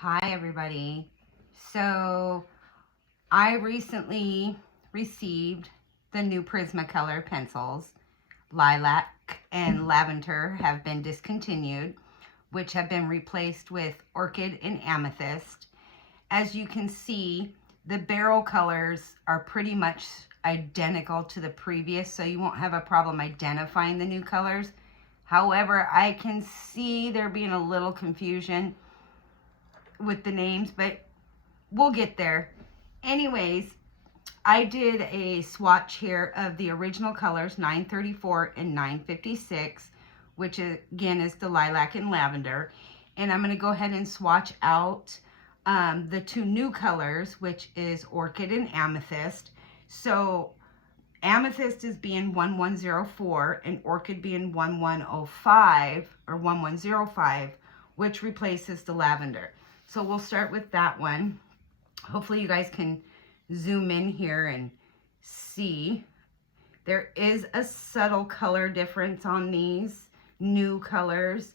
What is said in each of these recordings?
Hi everybody. So I recently received the new Prismacolor pencils. Lilac and lavender have been discontinued, which have been replaced with Orchid and Amethyst. As you can see, the barrel colors are pretty much identical to the previous, so you won't have a problem identifying the new colors. However, I can see there being a little confusion with the names, but we'll get there. Anyways, I did a swatch here of the original colors, 934 and 956, which again is the lilac and lavender. And I'm going to go ahead and swatch out the two new colors, which is Orchid and Amethyst. So Amethyst is being 1104 and Orchid being 1105 or 1105, which replaces the lavender. So we'll start with that one. Hopefully you guys can zoom in here and see. There is a subtle color difference on these new colors.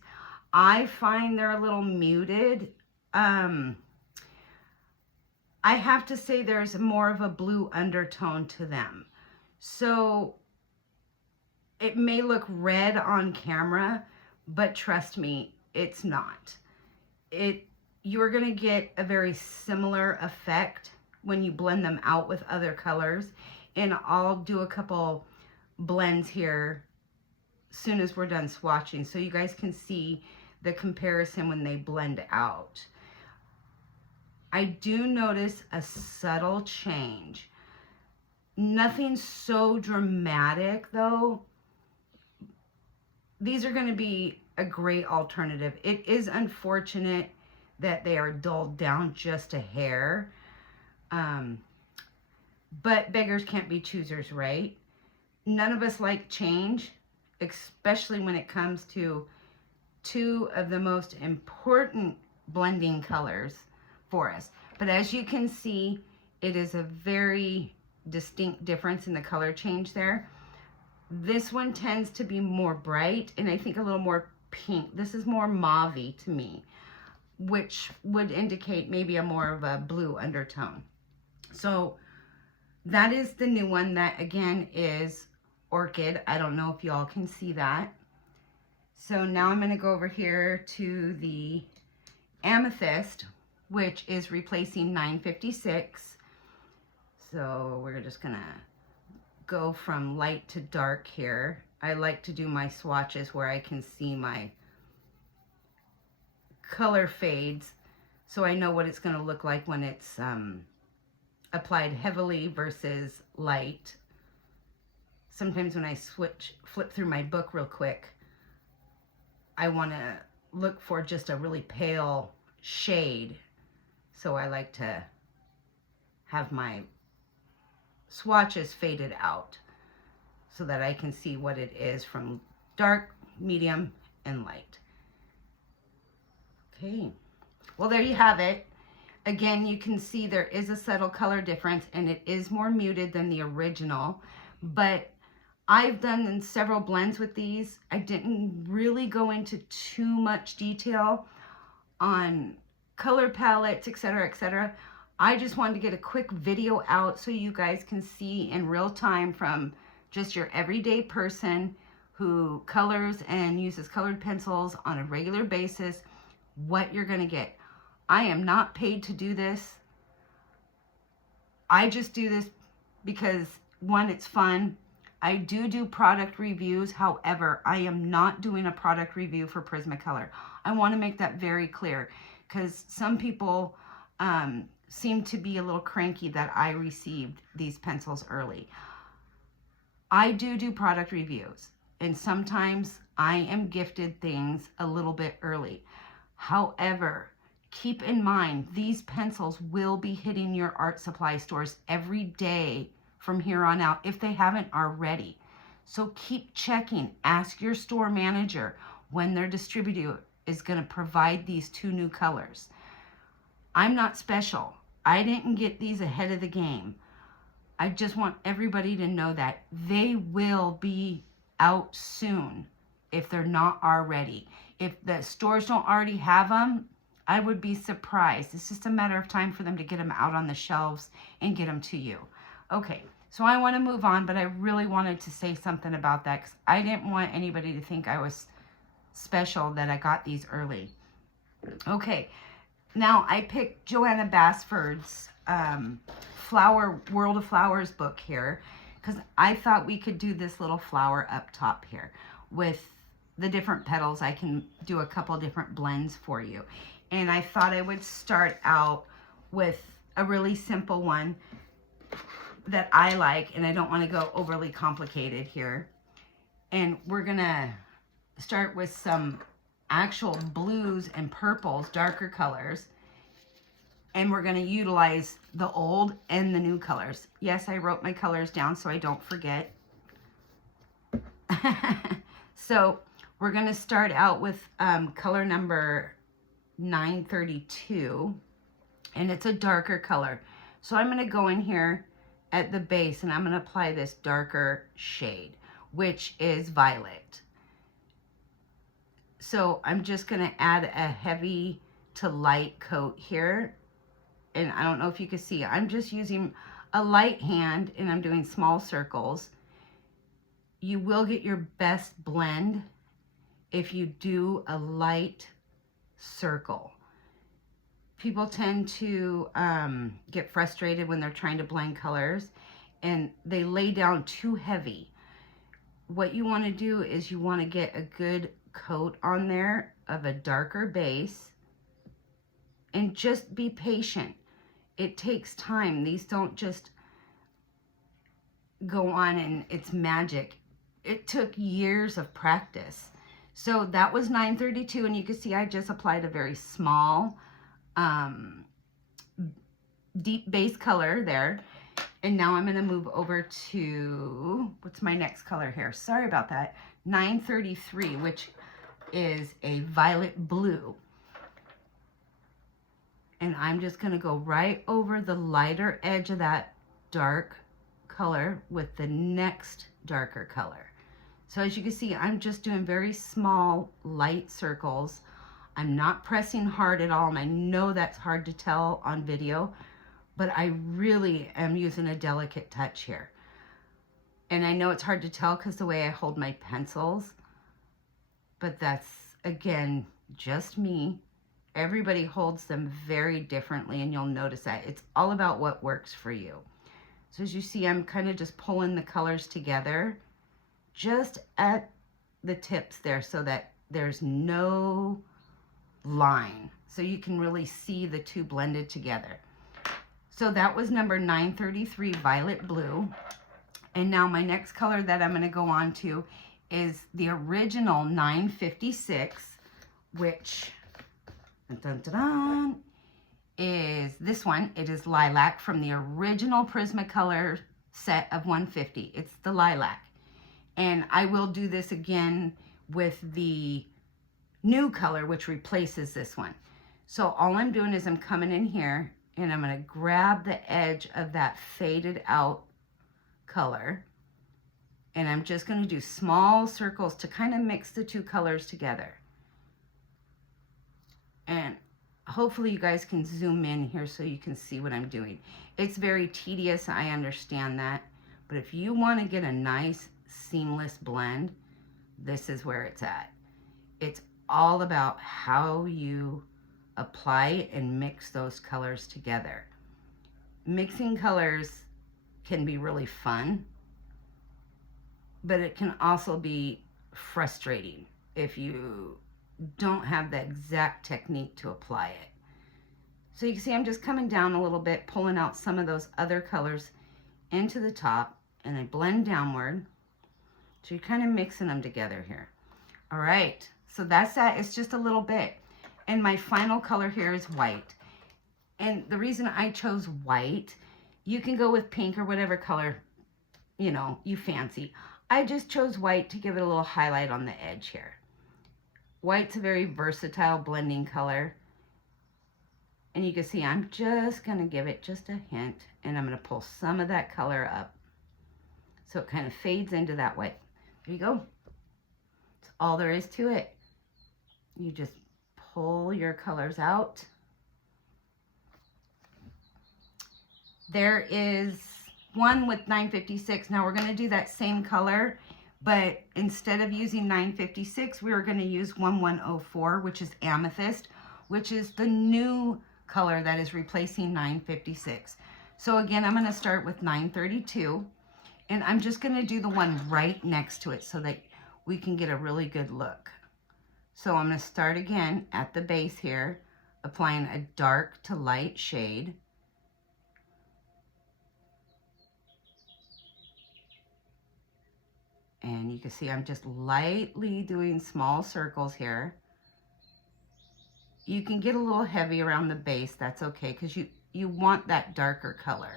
I find they're a little muted. I have to say there's more of a blue undertone to them. So it may look red on camera, but trust me, it's not. You're going to get a very similar effect when you blend them out with other colors. And I'll do a couple blends here as soon as we're done swatching, so you guys can see the comparison when they blend out. I do notice a subtle change. Nothing so dramatic though. These are going to be a great alternative. It is unfortunate that they are dulled down just a hair. But beggars can't be choosers, right? None of us like change, especially when it comes to two of the most important blending colors for us. But as you can see, it is a very distinct difference in the color change there. This one tends to be more bright and I think a little more pink. This is more mauve-y to me, which would indicate maybe a more of a blue undertone. So that is the new one. That again is Orchid. I don't know if y'all can see that. So now I'm going to go over here to the Amethyst, which is replacing 956. So we're just going to go from light to dark here. I like to do my swatches where I can see my color fades, so I know what it's going to look like when it's applied heavily versus light. Sometimes when I flip through my book real quick, I want to look for just a really pale shade, so I like to have my swatches faded out so that I can see what it is from dark, medium, and light. Okay, well there you have it. Again, you can see there is a subtle color difference and it is more muted than the original, but I've done several blends with these. I didn't really go into too much detail on color palettes, etc., etc. I just wanted to get a quick video out so you guys can see in real time from just your everyday person who colors and uses colored pencils on a regular basis what you're going to get. I am not paid to do this. I just do this because, one, it's fun. I do product reviews. However, I am not doing a product review for Prismacolor. I want to make that very clear because some people seem to be a little cranky that I received these pencils early. I do product reviews, and sometimes I am gifted things a little bit early. However, keep in mind, these pencils will be hitting your art supply stores every day from here on out if they haven't already. So keep checking. Ask your store manager when their distributor is going to provide these two new colors. I'm not special. I didn't get these ahead of the game. I just want everybody to know that they will be out soon if they're not already. If the stores don't already have them, I would be surprised. It's just a matter of time for them to get them out on the shelves and get them to you. Okay, so I want to move on, but I really wanted to say something about that because I didn't want anybody to think I was special that I got these early. Okay, now I picked Joanna Basford's Flower World of Flowers book here because I thought we could do this little flower up top here with the different petals. I can do a couple different blends for you. And I thought I would start out with a really simple one that I like, and I don't want to go overly complicated here. And we're gonna start with some actual blues and purples, darker colors. And we're going to utilize the old and the new colors. Yes, I wrote my colors down so I don't forget. So we're going to start out with color number 932. And it's a darker color. So I'm going to go in here at the base and I'm going to apply this darker shade, which is violet. So I'm just going to add a heavy to light coat here. And I don't know if you can see, I'm just using a light hand and I'm doing small circles. You will get your best blend if you do a light circle. People tend to get frustrated when they're trying to blend colors and they lay down too heavy. What you want to do is you want to get a good coat on there of a darker base and just be patient. It takes time. These don't just go on and it's magic. It took years of practice. So that was 932 and you can see I just applied a very small deep base color there. And now I'm going to move over to, what's my next color here? Sorry about that. 933, which is a violet blue. And I'm just going to go right over the lighter edge of that dark color with the next darker color. So as you can see, I'm just doing very small light circles. I'm not pressing hard at all, and I know that's hard to tell on video, but I really am using a delicate touch here. And I know it's hard to tell because the way I hold my pencils, but that's, again, just me. Everybody holds them very differently, and you'll notice that. It's all about what works for you. So as you see, I'm kind of just pulling the colors together just at the tips there so that there's no line. So you can really see the two blended together. So that was number 933, violet blue. And now my next color that I'm going to go on to is the original 956, which dun, dun, dun, is this one. It is lilac from the original Prismacolor set of 150. It's the lilac. And I will do this again with the new color, which replaces this one. So all I'm doing is I'm coming in here and I'm going to grab the edge of that faded out color. And I'm just going to do small circles to kind of mix the two colors together. And hopefully you guys can zoom in here so you can see what I'm doing. It's very tedious, I understand that. But if you want to get a nice seamless blend, this is where it's at. It's all about how you apply and mix those colors together. Mixing colors can be really fun, but it can also be frustrating if you don't have the exact technique to apply it. So you can see I'm just coming down a little bit, pulling out some of those other colors into the top, and I blend downward. So you're kind of mixing them together here. All right, so that's that. It's just a little bit. And my final color here is white. And the reason I chose white, you can go with pink or whatever color, you know, you fancy. I just chose white to give it a little highlight on the edge here. White's a very versatile blending color. And you can see I'm just going to give it just a hint. And I'm going to pull some of that color up so it kind of fades into that white. There you go. That's all there is to it. You just pull your colors out. There is one with 956. Now we're going to do that same color, but instead of using 956, we are going to use 1104, which is Amethyst, which is the new color that is replacing 956. So again, I'm going to start with 932, and I'm just going to do the one right next to it so that we can get a really good look. So I'm going to start again at the base here, applying a dark to light shade. And you can see I'm just lightly doing small circles here. You can get a little heavy around the base, that's okay, because you want that darker color.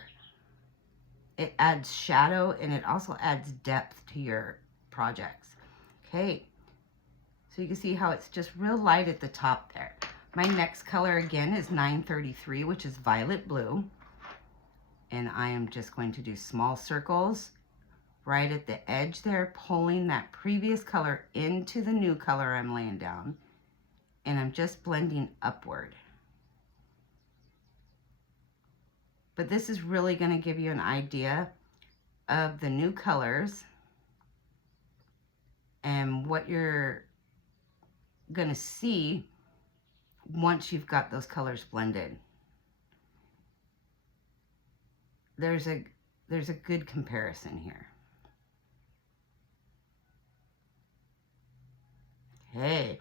It adds shadow and it also adds depth to your projects. Okay, so you can see how it's just real light at the top there. My next color again is 933, which is violet blue. And I am just going to do small circles right at the edge there, pulling that previous color into the new color I'm laying down. And I'm just blending upward. But this is really going to give you an idea of the new colors and what you're going to see once you've got those colors blended. There's a good comparison here. Okay.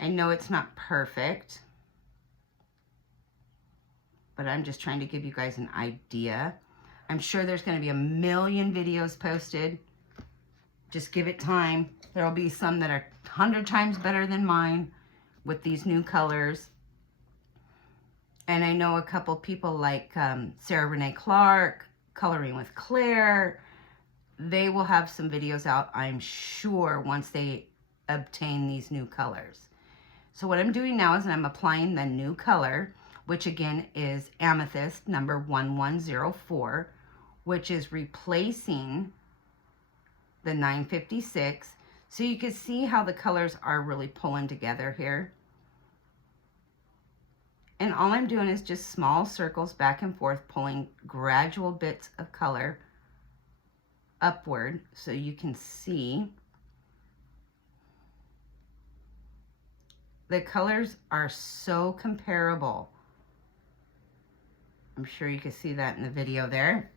I know it's not perfect, but I'm just trying to give you guys an idea. I'm sure there's going to be a million videos posted. Just give it time. There'll be some that are 100 times better than mine with these new colors. And I know a couple people like Sarah Renee Clark, Coloring with Claire. They will have some videos out, I'm sure, once they obtain these new colors. So what I'm doing now is I'm applying the new color, which again is Amethyst number 1104, which is replacing the 956. So you can see how the colors are really pulling together here. And all I'm doing is just small circles back and forth, pulling gradual bits of color upward so you can see. The colors are so comparable. I'm sure you can see that in the video there.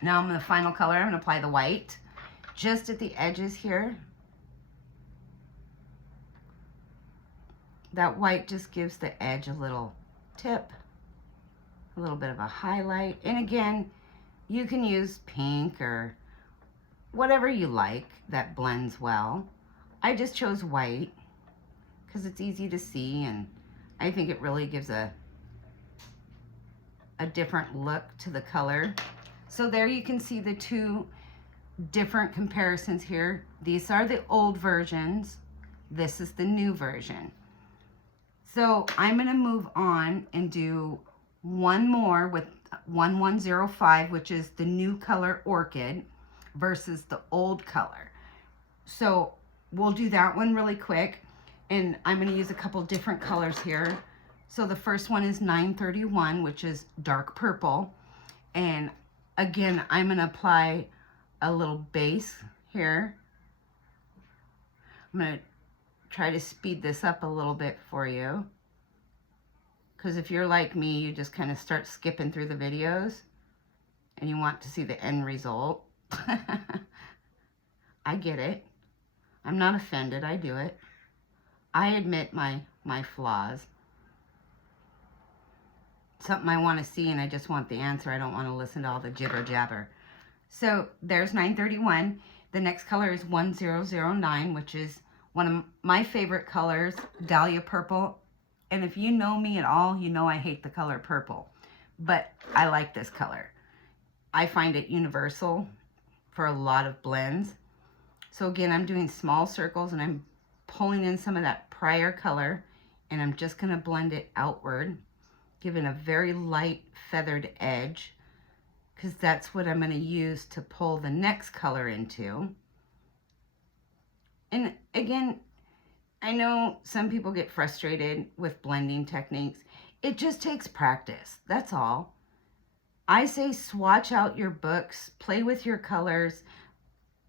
Now I'm in the final color. I'm going to apply the white just at the edges here. That white just gives the edge a little tip, a little bit of a highlight. And again, you can use pink or whatever you like that blends well. I just chose white because it's easy to see, and I think it really gives a different look to the color. So there you can see the two different comparisons here. These are the old versions. This is the new version. So I'm going to move on and do one more with 1105, which is the new color Orchid versus the old color. So we'll do that one really quick. And I'm going to use a couple different colors here. So the first one is 931, which is dark purple. And again, I'm going to apply a little base here. I'm going to try to speed this up a little bit for you. Because if you're like me, you just kind of start skipping through the videos and you want to see the end result. I get it. I'm not offended. I do it. I admit my flaws. Something I want to see and I just want the answer. I don't want to listen to all the jibber jabber. So there's 931. The next color is 1009, which is one of my favorite colors, Dahlia Purple. And if you know me at all, you know I hate the color purple. But I like this color. I find it universal for a lot of blends. So again, I'm doing small circles and I'm pulling in some of that prior color, and I'm just going to blend it outward, giving a very light feathered edge, because that's what I'm going to use to pull the next color into. And again, I know some people get frustrated with blending techniques. It just takes practice. That's all. I say swatch out your books, play with your colors,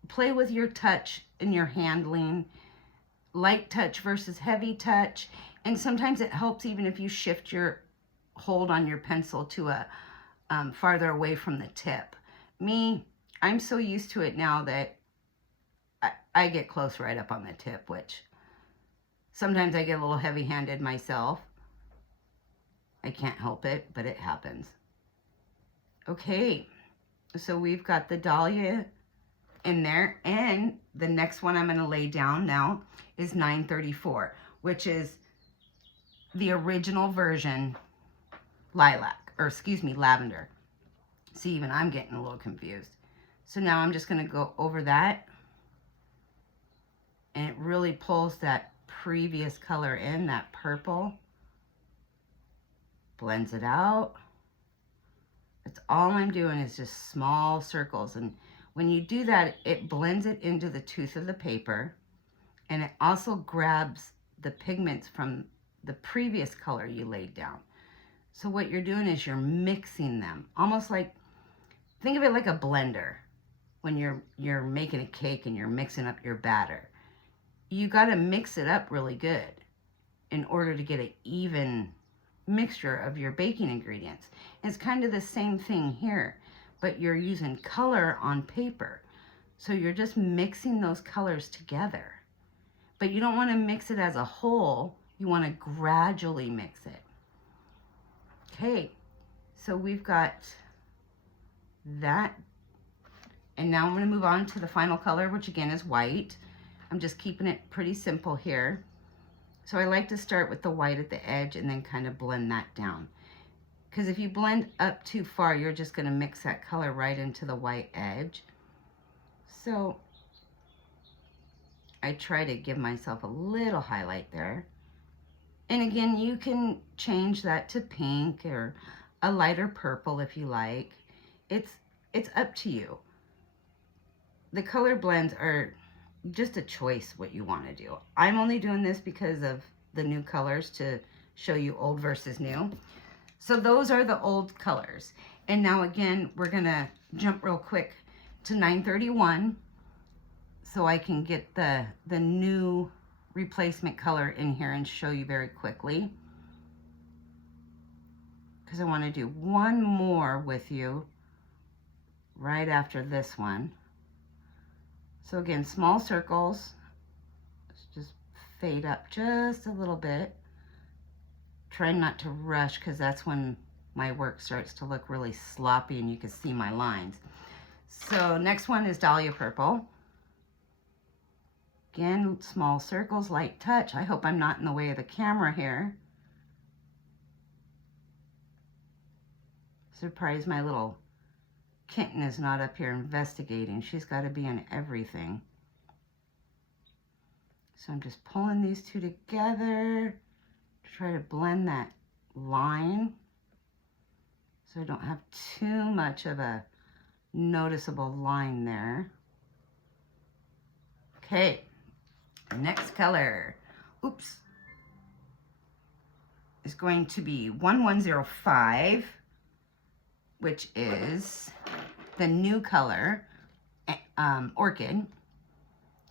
play with your touch and your handling, light touch versus heavy touch. And sometimes it helps even if you shift your hold on your pencil to a farther away from the tip. Me, I'm so used to it now that I get close right up on the tip, which sometimes I get a little heavy-handed myself. I can't help it, but it happens. Okay, so we've got the Dahlia in there, and the next one I'm going to lay down now is 934, which is the original version lilac, or excuse me, lavender. See, even I'm getting a little confused. So now I'm just going to go over that, and it really pulls that previous color in, that purple, blends it out. That's all I'm doing is just small circles, and when you do that, it blends it into the tooth of the paper, and it also grabs the pigments from the previous color you laid down. So what you're doing is you're mixing them, almost like, think of it like a blender when you're making a cake and you're mixing up your batter. You got to mix it up really good in order to get an even mixture of your baking ingredients. And it's kind of the same thing here, but you're using color on paper. So you're just mixing those colors together. But you don't want to mix it as a whole. You want to gradually mix it. Okay, so we've got that. And now I'm going to move on to the final color, which again is white. I'm just keeping it pretty simple here. So I like to start with the white at the edge and then kind of blend that down. Because if you blend up too far, you're just going to mix that color right into the white edge. So I try to give myself a little highlight there. And again, you can change that to pink or a lighter purple if you like. It's up to you. The color blends are just a choice what you want to do. I'm only doing this because of the new colors to show you old versus new. So those are the old colors. And now again, we're going to jump real quick to 931 so I can get the new replacement color in here and show you very quickly. Because I want to do one more with you right after this one. So again, small circles. Let's just fade up just a little bit. Try not to rush because that's when my work starts to look really sloppy and you can see my lines. So next one is Dahlia Purple. Again, small circles, light touch. I hope I'm not in the way of the camera here. Surprised my little kitten is not up here investigating. She's got to be in everything. So I'm just pulling these two together to try to blend that line so I don't have too much of a noticeable line there. Okay, next color, oops, is going to be 1105, which is the new color, Orchid,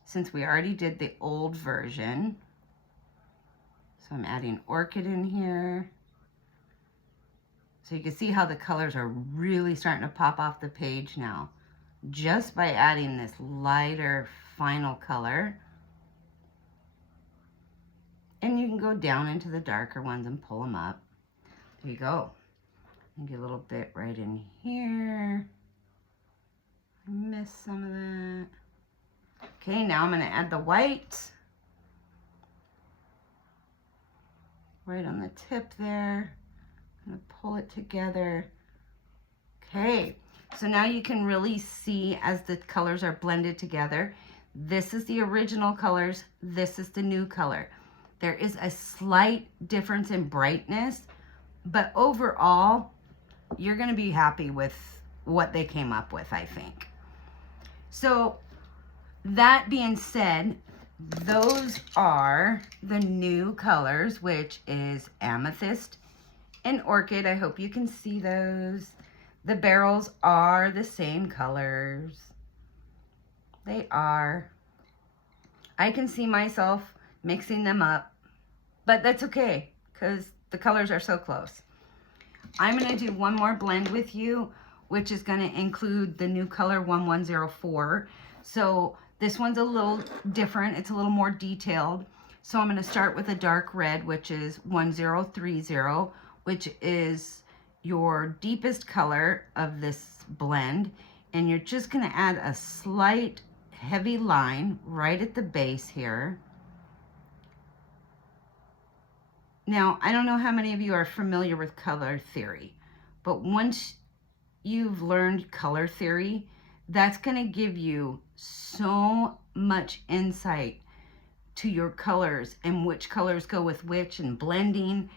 since we already did the old version. So I'm adding Orchid in here. So you can see how the colors are really starting to pop off the page now, just by adding this lighter final color. And you can go down into the darker ones and pull them up. There you go. And get a little bit right in here. I missed some of that. Okay, now I'm going to add the white. Right on the tip there. I'm going to pull it together. Okay, so now you can really see as the colors are blended together. This is the original colors. This is the new color. There is a slight difference in brightness, but overall, you're going to be happy with what they came up with, I think. So that being said, those are the new colors, which is Amethyst and Orchid. I hope you can see those. The barrels are the same colors. They are. I can see myself mixing them up, but that's okay because the colors are so close. I'm going to do one more blend with you, which is going to include the new color 1104. So this one's a little different. It's a little more detailed. So I'm going to start with a dark red, which is 1030, which is your deepest color of this blend. And you're just going to add a slight heavy line right at the base here. Now, I don't know how many of you are familiar with color theory, but once you've learned color theory, that's going to give you so much insight to your colors and which colors go with which and blending.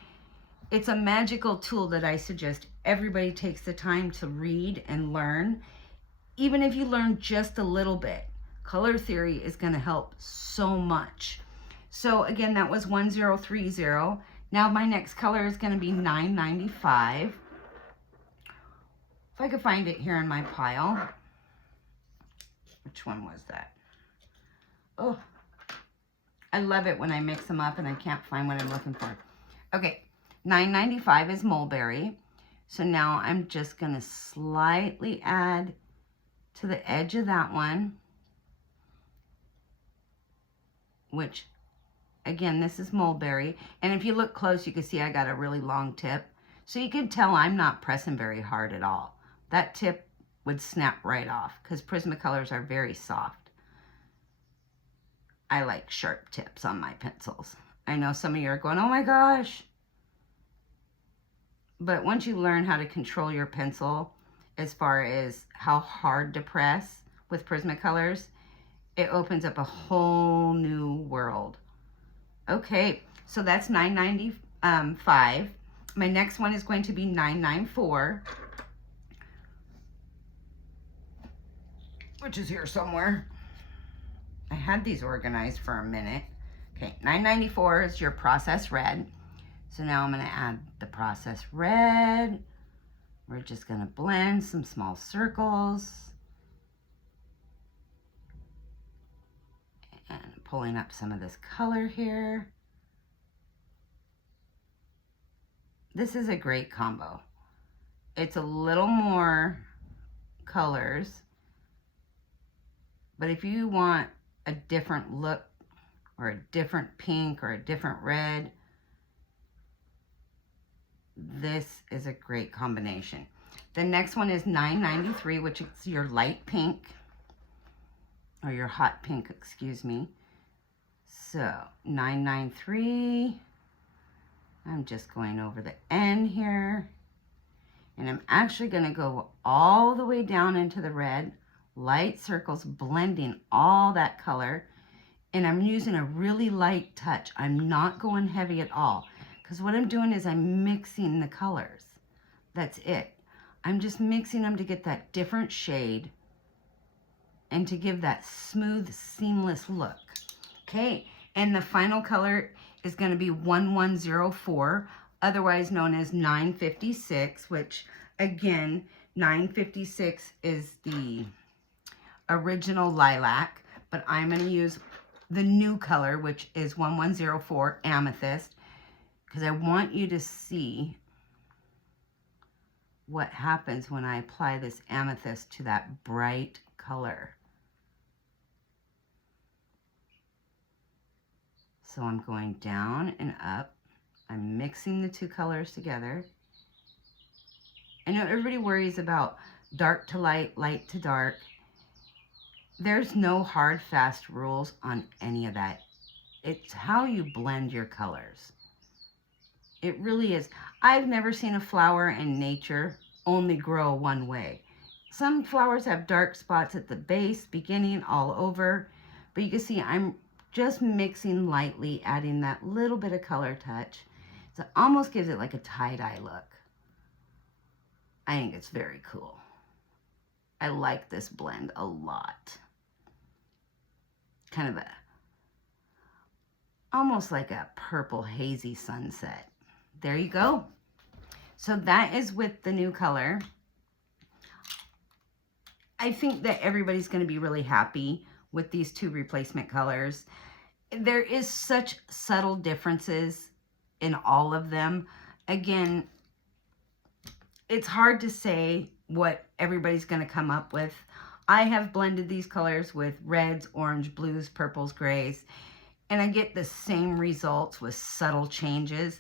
It's a magical tool that I suggest everybody takes the time to read and learn. Even if you learn just a little bit, color theory is going to help so much. So again, that was 1030. Now my next color is going to be 995. If I could find it here in my pile. Which one was that? Oh, I love it when I mix them up and I can't find what I'm looking for. Okay, 995 is mulberry. So now I'm just going to slightly add to the edge of that one, which again, this is mulberry. And if you look close, you can see I got a really long tip. So you can tell I'm not pressing very hard at all. That tip would snap right off because Prismacolors are very soft. I like sharp tips on my pencils. I know some of you are going, oh my gosh. But once you learn how to control your pencil as far as how hard to press with Prismacolors, it opens up a whole new world. Okay, so that's 995. My next one is going to be 994, which is here somewhere. I had these organized for a minute. Okay, 994 is your process red. So now I'm going to add the process red. We're just going to blend some small circles. And pulling up some of this color here. This is a great combo. It's a little more colors, but if you want a different look or a different pink or a different red, this is a great combination. The next one is 993, which is your light pink, or your hot pink, excuse me. So 993, I'm just going over the N here, and I'm actually going to go all the way down into the red, light circles, blending all that color, and I'm using a really light touch. I'm not going heavy at all, because what I'm doing is I'm mixing the colors. That's it. I'm just mixing them to get that different shade and to give that smooth, seamless look. Okay, and the final color is going to be 1104, otherwise known as 956, which again, 956 is the original lilac, but I'm going to use the new color, which is 1104 Amethyst, because I want you to see what happens when I apply this amethyst to that bright color. So I'm going down and up. I'm mixing the two colors together. I know everybody worries about dark to light, light to dark. There's no hard, fast rules on any of that. It's how you blend your colors. It really is. I've never seen a flower in nature only grow one way. Some flowers have dark spots at the base, beginning, all over. But you can see I'm just mixing lightly, adding that little bit of color touch. So it almost gives it like a tie-dye look. I think it's very cool. I like this blend a lot. Kind of a almost like a purple hazy sunset. There you go. So that is with the new color. I think that everybody's going to be really happy with these two replacement colors. There is such subtle differences in all of them. Again, it's hard to say what everybody's going to come up with. I have blended these colors with reds, orange, blues, purples, grays, and I get the same results with subtle changes.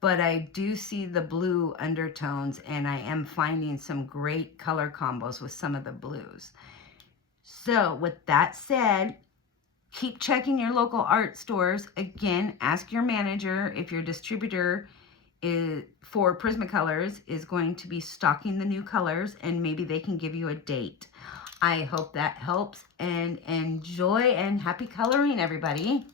But I do see the blue undertones, and I am finding some great color combos with some of the blues. So with that said, keep checking your local art stores. Again, ask your manager if your distributor for Prismacolors is going to be stocking the new colors, and maybe they can give you a date. I hope that helps, and enjoy and happy coloring, everybody.